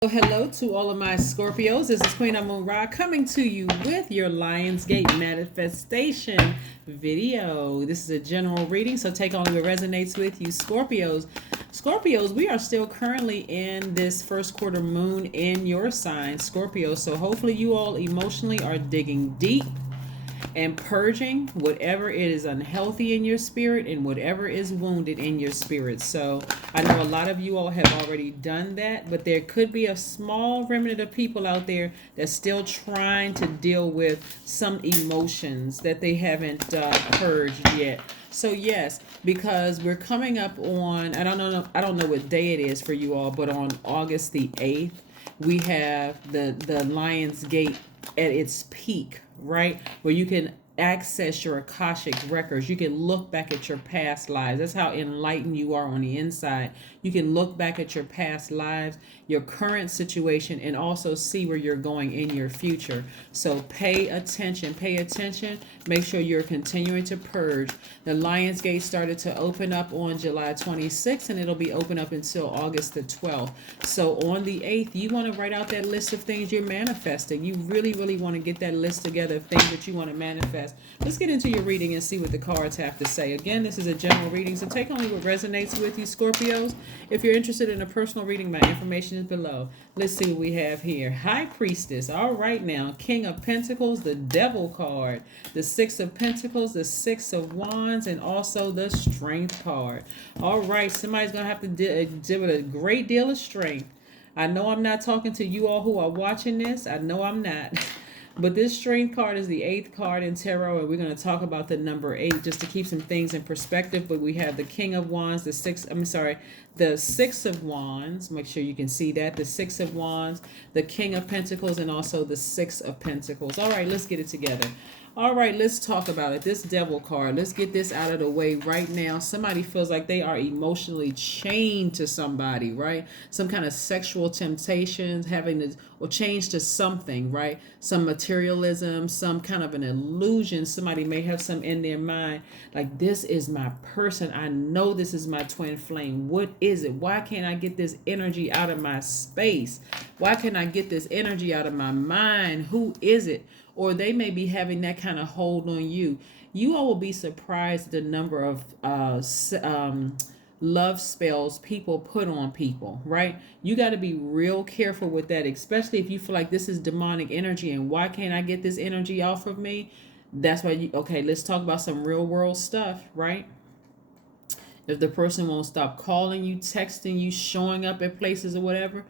So hello to all of my Scorpios. This is Queen Moon Ra coming to you with your Lionsgate manifestation video. This is a general reading, so take only what resonates with you, Scorpios. Scorpios, we are still currently in this first quarter moon in your sign, Scorpio. So hopefully you all emotionally are digging deep and purging whatever it is unhealthy in your spirit and whatever is wounded in your spirit. So I know a lot of you all have already done that, but there could be a small remnant of people out there that's still trying to deal with some emotions that they haven't purged yet. So yes, because we're coming up on, I don't know what day it is for you all, but on August the 8th, we have the Lions Gate at its peak, right? Where you can access your Akashic records. You can look back at your past lives. That's how enlightened you are on the inside. You can look back at your past lives, your current situation, and also see where you're going in your future. So pay attention. Pay attention. Make sure you're continuing to purge. The Lions Gate started to open up on July 26th, and it'll be open up until August the 12th. So on the 8th, you want to write out that list of things you're manifesting. You really, really want to get that list together of things that you want to manifest. Let's get into your reading and see what the cards have to say. Again, this is a general reading, so take only what resonates with you, Scorpios. If you're interested in a personal reading, my information is below. Let's see what we have here. High Priestess. All right now. King of Pentacles, the Devil card, the Six of Pentacles, the Six of Wands, and also the Strength card. All right, somebody's going to have to exhibit a great deal of strength. I know I'm not talking to you all who are watching this. I know I'm not. But this Strength card is the 8th card in tarot, and we're going to talk about the number 8 just to keep some things in perspective. But we have the King of Wands, the Six of Wands. Make sure you can see that. The Six of Wands, the King of Pentacles, and also the Six of Pentacles. All right, let's get it together. All right, let's talk about it. This Devil card, let's get this out of the way right now. Somebody feels like they are emotionally chained to somebody, right? Some kind of sexual temptations, having to, or change to something, right? Some materialism, some kind of an illusion. Somebody may have some in their mind, like, this is my person. I know this is my twin flame. What is it? Why can't I get this energy out of my space? Why can't I get this energy out of my mind? Who is it? Or they may be having that kind of hold on you. You all will be surprised at the number of love spells people put on people, right? You got to be real careful with that, especially if you feel like this is demonic energy and why can't I get this energy off of me? That's why okay, let's talk about some real world stuff, right? If the person won't stop calling you, texting you, showing up at places or whatever,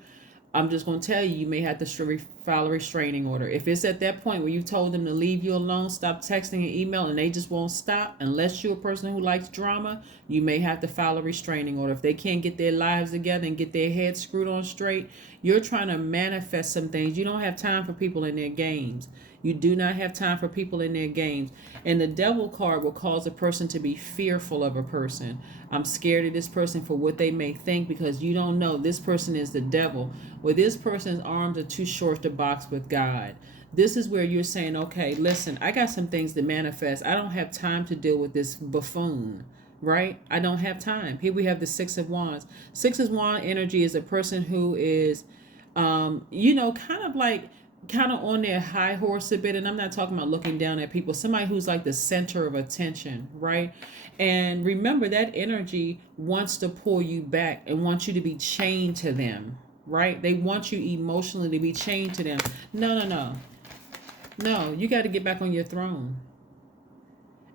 I'm just going to tell you, you may have to file a restraining order. If it's at that point where you told them to leave you alone, stop texting and email, and they just won't stop, unless you're a person who likes drama, you may have to file a restraining order. If they can't get their lives together and get their heads screwed on straight, you're trying to manifest some things. You don't have time for people in their games. You do not have time for people in their games. And the Devil card will cause a person to be fearful of a person. I'm scared of this person for what they may think, because you don't know this person is the devil. Well, this person's arms are too short to box with God. This is where you're saying, okay, listen, I got some things to manifest. I don't have time to deal with this buffoon, right? I don't have time. Here we have the Six of Wands. Six of Wands energy is a person who is, kind of on their high horse a bit. And I'm not talking about looking down at people. Somebody who's like the center of attention, right? And remember, that energy wants to pull you back and wants you to be chained to them, right? They want you emotionally to be chained to them. No, you got to get back on your throne.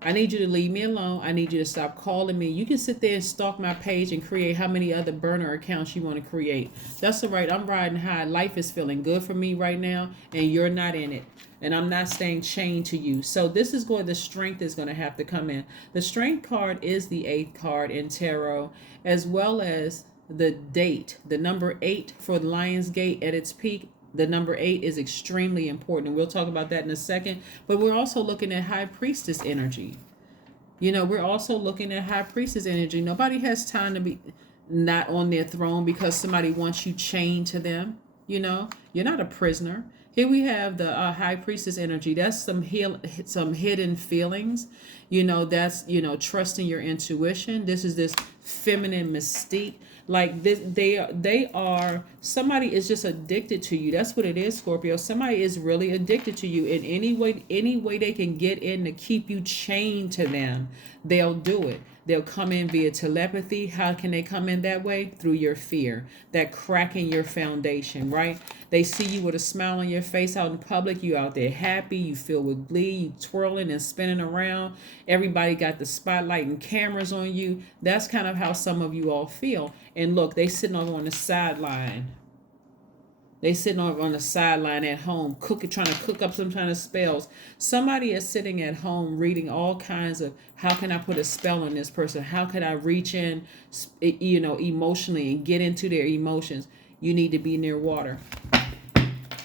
I need you to leave me alone. I need you to stop calling me. You can sit there and stalk my page and create how many other burner accounts you want to create. That's all right. I'm riding high. Life is feeling good for me right now, and you're not in it. And I'm not staying chained to you. So this is where the strength is going to have to come in. The strength card is the 8th card in tarot, as well as the date, the number 8 for the Lionsgate at its peak. The number 8 is extremely important. We'll talk about that in a second. But we're also looking at High Priestess energy. We're also looking at High Priestess energy. Nobody has time to be not on their throne because somebody wants you chained to them. You're not a prisoner. Here we have the High Priestess energy. That's some hidden feelings. That's trusting your intuition. This is this feminine mystique. Like this, they are somebody is just addicted to you. That's what it is, Scorpio. Somebody is really addicted to you in any way they can get in to keep you chained to them. They'll do it. They'll come in via telepathy. How can they come in that way? Through your fear, that crack in your foundation, right? They see you with a smile on your face out in public. You out there happy. You feel with glee. You twirling and spinning around. Everybody got the spotlight and cameras on you. That's kind of how some of you all feel. And look, they sitting over on the sideline. They sitting over on the sideline at home, trying to cook up some kind of spells. Somebody is sitting at home reading all kinds of, how can I put a spell on this person? How can I reach in, emotionally and get into their emotions? You need to be near water.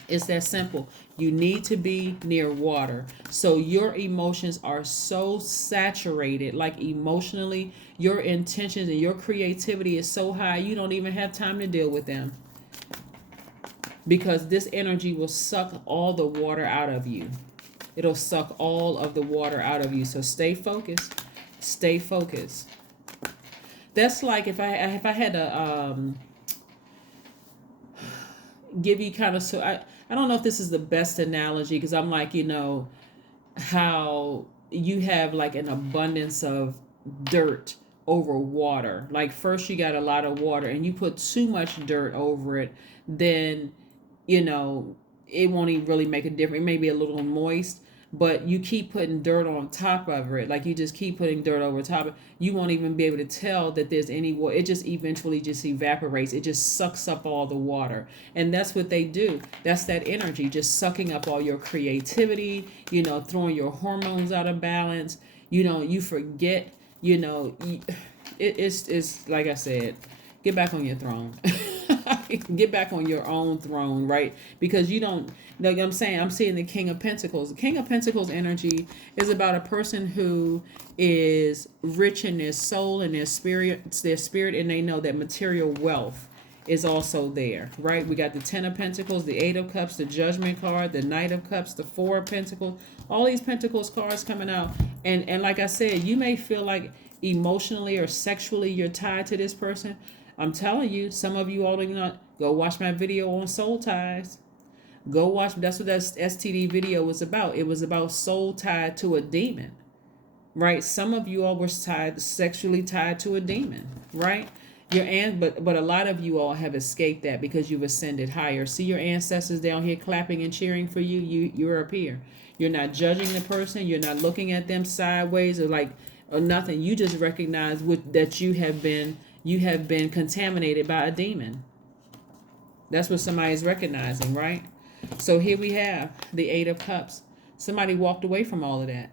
It's that simple. You need to be near water. So your emotions are so saturated, like emotionally, your intentions and your creativity is so high, you don't even have time to deal with them. Because this energy will suck all the water out of you. It'll suck all of the water out of you. So stay focused. Stay focused. That's like if I had to give you kind of, so I don't know if this is the best analogy, because I'm like, how you have like an abundance of dirt over water. Like first you got a lot of water and you put too much dirt over it, then it won't even really make a difference. It may be a little moist, but you keep putting dirt on top of it. Like you just keep putting dirt over top of it. You won't even be able to tell that there's any water. It just eventually just evaporates. It just sucks up all the water. And that's what they do. That's that energy, just sucking up all your creativity, throwing your hormones out of balance. You forget, it's like I said, get back on your throne. Get back on your own throne, right? Because you don't, like I'm saying, I'm seeing the King of Pentacles. The King of Pentacles energy is about a person who is rich in their soul and their spirit, and they know that material wealth is also there, right? We got the Ten of Pentacles, the Eight of Cups, the Judgment card, the Knight of Cups, the Four of Pentacles, all these Pentacles cards coming out. And like I said, you may feel like emotionally or sexually you're tied to this person. I'm telling you, some of you all don't know. Go watch my video on soul ties. Go watch. That's what that STD video was about. It was about soul tied to a demon, right? Some of you all were sexually tied to a demon, right? But a lot of you all have escaped that because you've ascended higher. See your ancestors down here clapping and cheering for you. You're up here. You're not judging the person. You're not looking at them sideways or nothing. You just recognize that you have been contaminated by a demon. That's what somebody's recognizing, right? So here we have the Eight of Cups. Somebody walked away from all of that.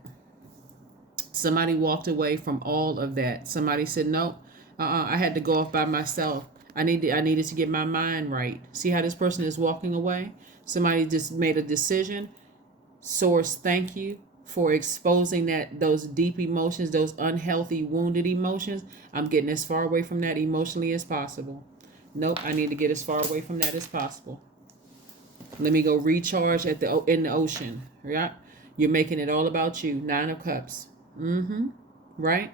Somebody walked away from all of that. Somebody said, nope, I had to go off by myself. I needed to get my mind right. See how this person is walking away? Somebody just made a decision. Source, thank you for exposing those deep emotions, those unhealthy, wounded emotions. I'm getting as far away from that emotionally as possible. Nope, I need to get as far away from that as possible. Let me go recharge in the ocean. Right? You're making it all about you. Nine of Cups. Right?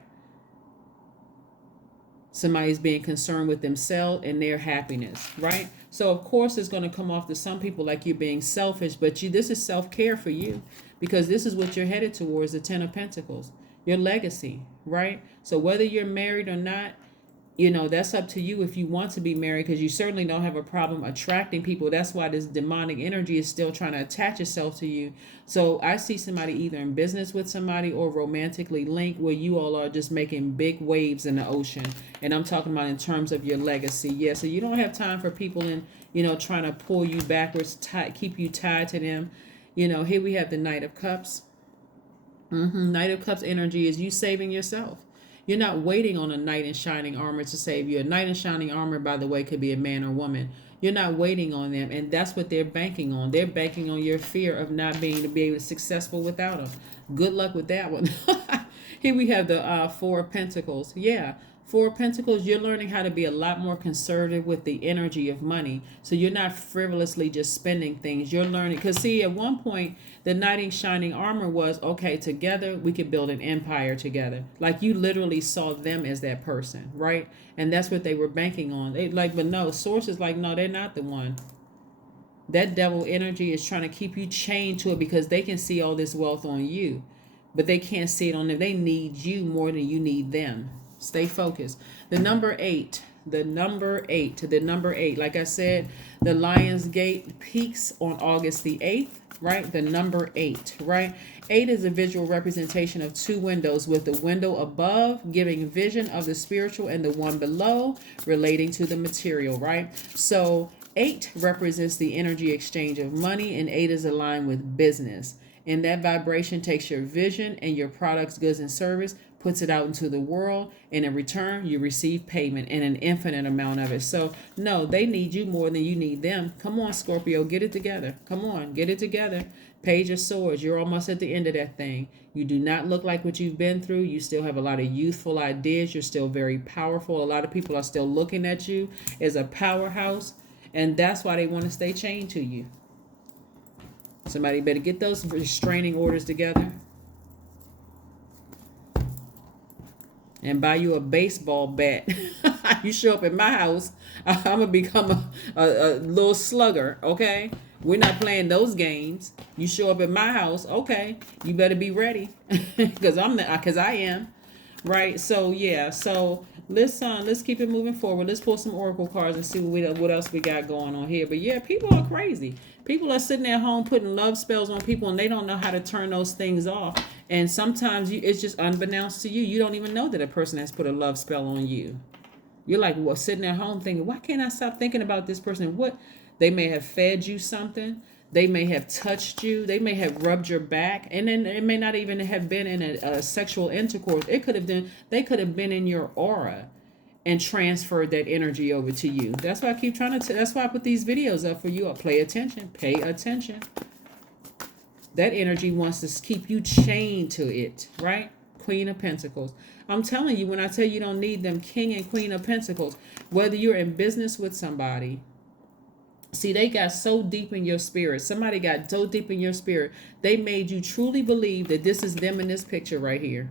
Somebody's being concerned with themselves and their happiness. Right? So of course it's going to come off to some people like you're being selfish, but this is self-care for you. Because this is what you're headed towards, the Ten of Pentacles, your legacy, right? So whether you're married or not, that's up to you if you want to be married, because you certainly don't have a problem attracting people. That's why this demonic energy is still trying to attach itself to you. So I see somebody either in business with somebody or romantically linked, where you all are just making big waves in the ocean. And I'm talking about in terms of your legacy. Yeah, so you don't have time for people trying to pull you backwards, keep you tied to them. Here we have the Knight of Cups. Knight of Cups energy is you saving yourself. You're not waiting on a knight in shining armor to save you. A knight in shining armor, by the way, could be a man or woman. You're not waiting on them, and that's what they're banking on. They're banking on your fear of not being able to be successful without them. Good luck with that one. Here we have the Four of Pentacles. Yeah, Four of Pentacles, you're learning how to be a lot more conservative with the energy of money. So you're not frivolously just spending things. You're learning. Because, see, at one point, the knight in shining armor was, okay, together we could build an empire together. Like, you literally saw them as that person, right? And that's what they were banking on. They like, but no, Source is like, no, they're not the one. That devil energy is trying to keep you chained to it because they can see all this wealth on you, but they can't see it on them. They need you more than you need them. Stay focused. The number eight. Like I said, the Lionsgate peaks on August the 8th, right? The number 8, right? 8 is a visual representation of two windows, with the window above giving vision of the spiritual and the one below relating to the material, right? So 8 represents the energy exchange of money, and 8 is aligned with business. And that vibration takes your vision and your products, goods, and service, puts it out into the world, and in return, you receive payment and an infinite amount of it. So, no, they need you more than you need them. Come on, Scorpio, get it together. Come on, get it together. Page of Swords, you're almost at the end of that thing. You do not look like what you've been through. You still have a lot of youthful ideas. You're still very powerful. A lot of people are still looking at you as a powerhouse, and that's why they want to stay chained to you. Somebody better get those restraining orders together and buy you a baseball bat. You show up at my house, I'm going to become a little slugger, okay? We're not playing those games. You show up at my house, okay, you better be ready because I am. Right? So, yeah. So, let's keep it moving forward. Let's pull some oracle cards and see what else we got going on here. But yeah, people are crazy. People are sitting at home putting love spells on people, and they don't know how to turn those things off. And sometimes it's just unbeknownst to you. You don't even know that a person has put a love spell on you. You're like, well, sitting at home thinking, why can't I stop thinking about this person? What? They may have fed you something. They may have touched you. They may have rubbed your back. And then it may not even have been in a sexual intercourse. They could have been in your aura and transferred that energy over to you. That's why I keep trying to, that's why I put these videos up for you. Pay attention. Pay attention. That energy wants to keep you chained to it, right? Queen of Pentacles. I'm telling you, when I tell you don't need them, King and Queen of Pentacles, whether you're in business with somebody, see, they got so deep in your spirit. Somebody got so deep in your spirit. They made you truly believe that this is them in this picture right here.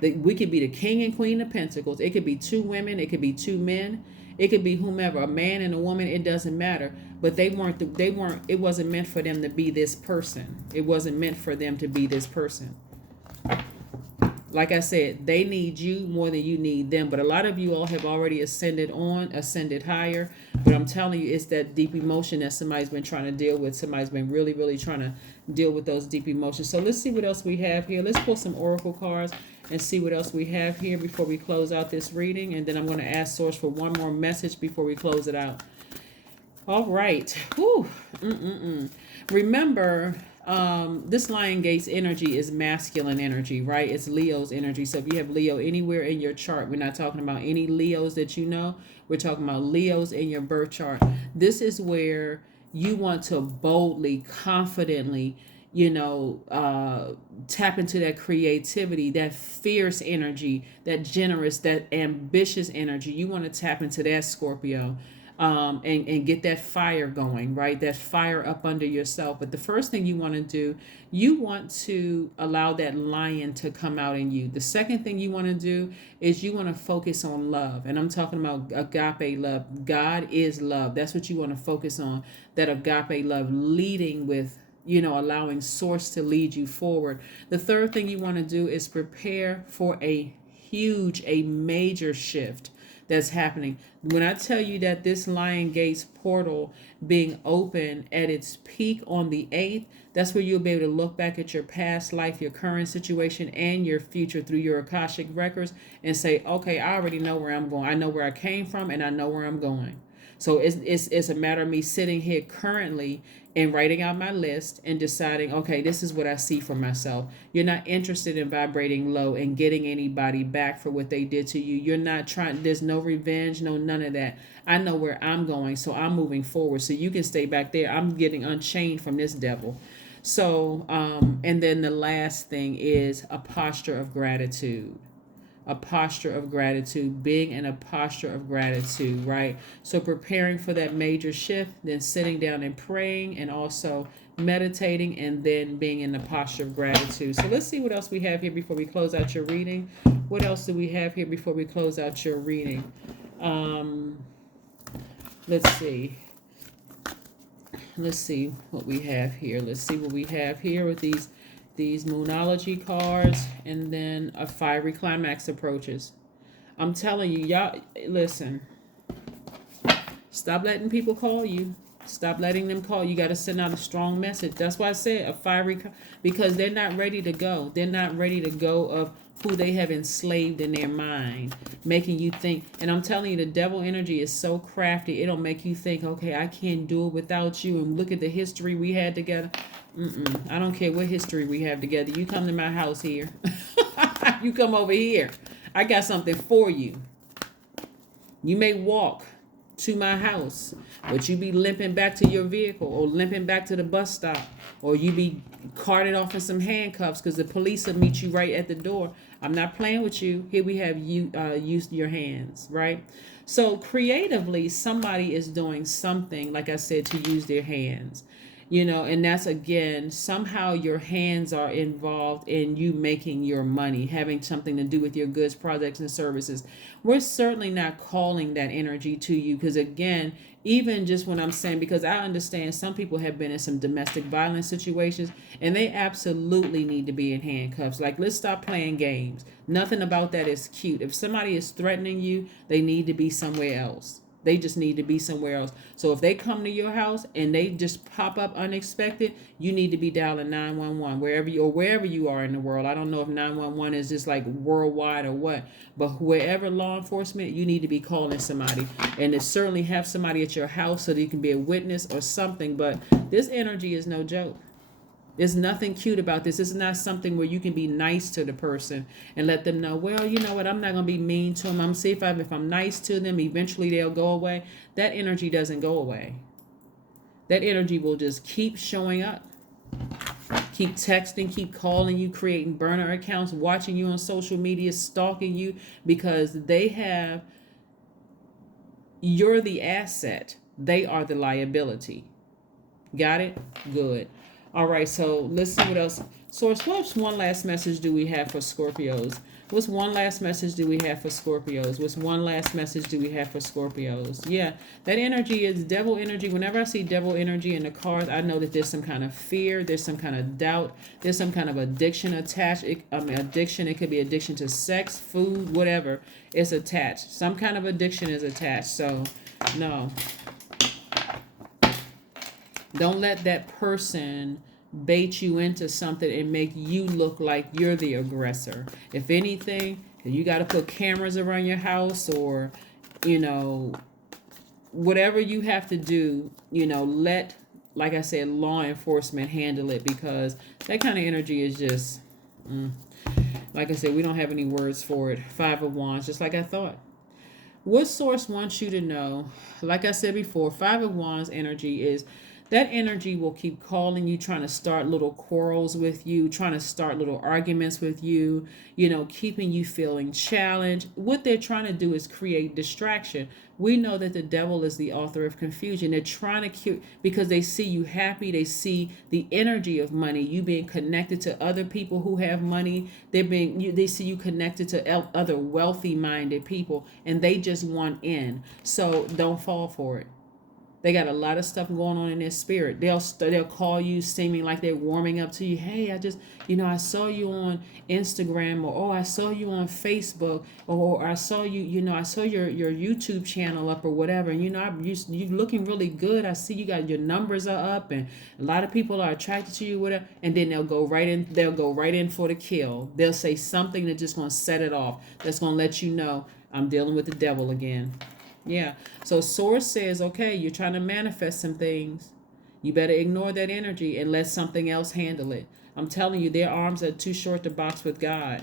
That we could be the King and Queen of Pentacles. It could be two women. It could be two men. It could be whomever, a man and a woman. It doesn't matter. But it wasn't meant for them to be this person. It wasn't meant for them to be this person. Like I said, they need you more than you need them. But a lot of you all have already ascended higher. But I'm telling you, it's that deep emotion that somebody's been trying to deal with. Somebody's been really, really trying to deal with those deep emotions. So let's see what else we have here. Let's pull some oracle cards and see what else we have here before we close out this reading. And then I'm going to ask Source for one more message before we close it out. All right. Whew. Remember, this Lionsgate's energy is masculine energy, right? It's Leo's energy. So if you have Leo anywhere in your chart, we're not talking about any Leos that you know. We're talking about Leos in your birth chart. This is where you want to boldly, confidently, tap into that creativity, that fierce energy, that generous, that ambitious energy. You want to tap into that, Scorpio. And get that fire going, right? That fire up under yourself. But the first thing you want to do, you want to allow that lion to come out in you. The second thing you want to do is you want to focus on love. And I'm talking about agape love. God is love. That's what you want to focus on. That agape love, leading with, allowing Source to lead you forward. The third thing you want to do is prepare for a major shift that's happening. When I tell you that this Lionsgate's portal being open at its peak on the 8th, that's where you'll be able to look back at your past life, your current situation, and your future through your Akashic records and say, okay, I already know where I'm going. I know where I came from and I know where I'm going. So it's a matter of me sitting here currently and writing out my list and deciding, okay, this is what I see for myself. You're not interested in vibrating low and getting anybody back for what they did to you. You're not trying, there's no revenge, no none of that. I know where I'm going, so I'm moving forward. So you can stay back there. I'm getting unchained from this devil. So, and then the last thing is a posture of gratitude. a posture of gratitude, being in a posture of gratitude, right? So preparing for that major shift, then sitting down and praying, and also meditating, and then being in the posture of gratitude. So let's see what else we have here before we close out your reading. What else do we have here before we close out your reading? Let's see. Let's see what we have here. Let's see what we have here with these moonology cards, and then a fiery climax approaches. I'm telling you, y'all, listen. Stop letting people call you. Stop letting them call. You got to send out a strong message. That's why I said a fiery, because they're not ready to go. They're not ready to go of who they have enslaved in their mind, making you think. And I'm telling you, the devil energy is so crafty. It'll make you think, okay, I can't do it without you. And look at the history we had together. I don't care what history we have together. You come to my house here. You come over here. I got something for you. You may walk to my house, but you be limping back to your vehicle, or limping back to the bus stop, or you be carted off in some handcuffs because the police will meet you right at the door. I'm not playing with you. Here we have you use your hands, right? So creatively, somebody is doing something, like I said, to use their hands. And that's, again, somehow your hands are involved in you making your money, having something to do with your goods, products, and services. We're certainly not calling that energy to you, because, again, even just when I'm saying, because I understand some people have been in some domestic violence situations, and they absolutely need to be in handcuffs. Like, let's stop playing games. Nothing about that is cute. If somebody is threatening you, they need to be somewhere else. They just need to be somewhere else. So if they come to your house and they just pop up unexpected, you need to be dialing 911 wherever you are in the world. I don't know if 911 is just like worldwide or what, but wherever law enforcement, you need to be calling somebody, and to certainly have somebody at your house so that you can be a witness or something. But this energy is no joke. There's nothing cute about this. This is not something where you can be nice to the person and let them know, well, you know what, I'm not going to be mean to them. I'm see if I'm nice to them, eventually they'll go away. That energy doesn't go away. That energy will just keep showing up. Keep texting, keep calling you, creating burner accounts, watching you on social media, stalking you, because you're the asset. They are the liability. Got it? Good. All right, so let's see what else. Source, what's one last message do we have for Scorpios? What's one last message do we have for Scorpios? What's one last message do we have for Scorpios? Yeah, that energy is devil energy. Whenever I see devil energy in the cards, I know that there's some kind of fear, there's some kind of doubt, there's some kind of addiction attached. Addiction, it could be addiction to sex, food, whatever. It's attached. Some kind of addiction is attached. So, no. Don't let that person bait you into something and make you look like you're the aggressor. If anything, you got to put cameras around your house, or, whatever you have to do, let, like I said, law enforcement handle it, because that kind of energy is just, like I said, we don't have any words for it. 5 of Wands, just like I thought. What source wants you to know? Like I said before, 5 of Wands energy is, that energy will keep calling you, trying to start little quarrels with you, trying to start little arguments with you, keeping you feeling challenged. What they're trying to do is create distraction. We know that the devil is the author of confusion. They're trying to because they see you happy. They see the energy of money, you being connected to other people who have money. They see you connected to other wealthy-minded people, and they just want in. So don't fall for it. They got a lot of stuff going on in their spirit. They'll call you seeming like they're warming up to you. Hey, I saw you on Instagram, or I saw you on Facebook, or I saw you, I saw your YouTube channel up, or whatever. And you looking really good. I see you got your numbers are up, and a lot of people are attracted to you, whatever. And then they'll go right in. They'll go right in for the kill. They'll say something that's just gonna set it off. That's gonna let you know, I'm dealing with the devil again. Yeah. So source says, okay, you're trying to manifest some things. You better ignore that energy and let something else handle it. I'm telling you, their arms are too short to box with God.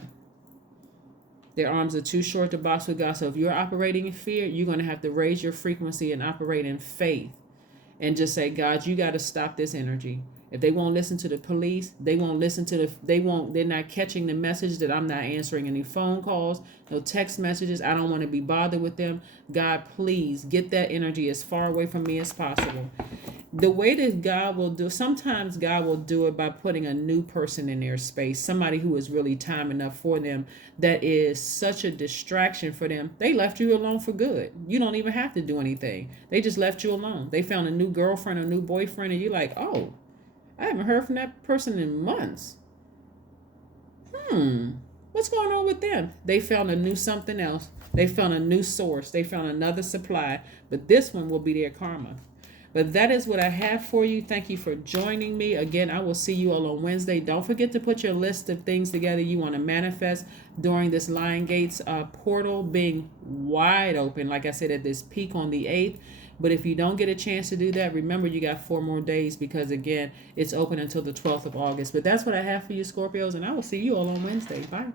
Their arms are too short to box with God. So if you're operating in fear, you're going to have to raise your frequency and operate in faith, and just say, God, you got to stop this energy. If they won't listen to the police, they won't listen to they're not catching the message that I'm not answering any phone calls, no text messages. I don't want to be bothered with them. God, please get that energy as far away from me as possible. The way that God will do, sometimes God will do it by putting a new person in their space, somebody who is really time enough for them, that is such a distraction for them. They left you alone for good. You don't even have to do anything. They just left you alone. They found a new girlfriend, a new boyfriend, and you're like, oh, I haven't heard from that person in months. What's going on with them? They found a new something else. They found a new source. They found another supply, but this one will be their karma. But that is what I have for you. Thank you for joining me. Again, I will see you all on Wednesday. Don't forget to put your list of things together you want to manifest during this Lionsgate's portal being wide open, like I said, at this peak on the 8th. But if you don't get a chance to do that, remember you got 4 more days because, again, it's open until the 12th of August. But that's what I have for you, Scorpios, and I will see you all on Wednesday. Bye.